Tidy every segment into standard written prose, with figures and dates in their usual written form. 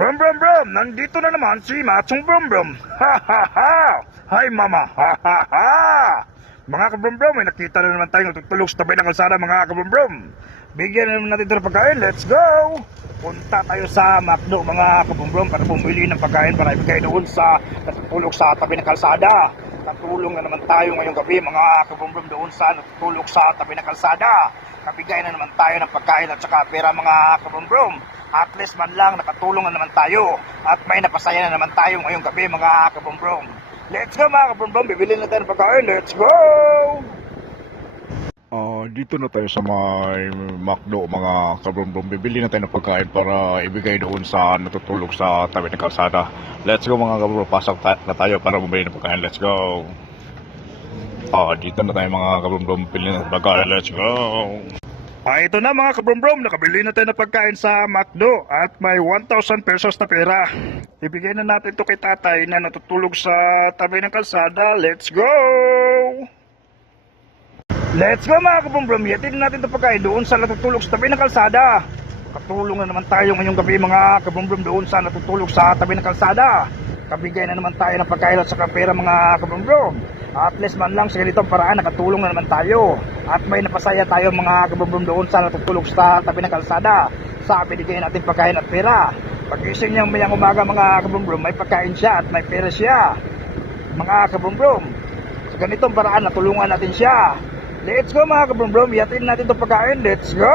Brum brum brum! Nandito na naman si Machong Brum Brum! Ha ha ha! Hi mama! Ha ha ha! Mga kabrum brum, may nakita na naman tayong tutulog sa tabi ng kalsada mga kabrum brum! Bigyan na naman natin ito ng pagkain, let's go! Punta tayo sa McDo mga kabrum brum para bumili ng pagkain para ibigay doon sa natutulog sa tabi ng kalsada. Katulong na naman tayo ngayong gabi mga kabrum brum doon sa natutulog sa tabi ng kalsada. Kabigay na naman tayo ng pagkain at saka pera mga kabrum brum. At least man lang nakatulong na naman tayo at may napasaya na naman tayo ngayong gabi mga kabrum-brum. Let's go mga kabrum-brum, bibili na tayo ng pagkain, let's go! Dito na tayo sa may McDo mga kabrum-brum. Bibili na tayo ng pagkain para ibigay doon sa natutulog sa tabi ng kalsada. Let's go mga kabrum-brum, pasok na tayo para bumili ng pagkain, let's go! Dito na tayo mga kabrum-brum, bibili ng pagkain, let's go! Ito na mga kabrum-brum, nakabili na tayo ng pagkain sa McDo at may 1,000 pesos na pera. Ibigay na natin ito kay tatay na natutulog sa tabi ng kalsada. Let's go! Let's go mga kabrum-brum, yatin natin ito pagkain doon sa natutulog sa tabi ng kalsada. Katulong na naman tayo ngayong gabi mga kabrum-brum doon sa natutulog sa tabi ng kalsada. Kabigay na naman tayo ng pagkain at saka pera mga kabrum-brum. At least man lang sa ganitong paraan nakatulong na naman tayo. At may napasaya tayo mga kabrum-brum doon sa natutulog sa tabi ng kalsada. Sa binigay natin pagkain at pera. Pag-ising niyang mayang umaga mga kabrum-brum, may pagkain siya at may pera siya. Mga kabrum-brum, sa ganitong paraan natulungan natin siya. Let's go mga kabrum-brum, yatin natin itong pagkain. Let's go!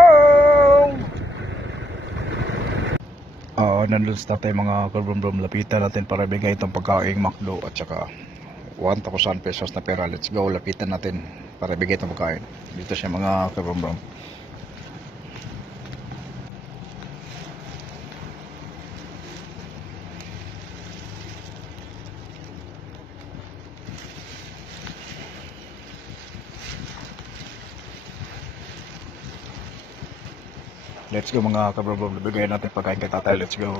Nandun sa tayo mga kabrum-brum, lapitan natin para bigay itong pagkain McDo at saka 1,000 pesos na pera. Let's go, lapitan natin para bigay itong pagkain. Dito siya mga kabrum-brum. Let's go mga kabrum-brum, bigay natin pagkain kay tatay. Let's go.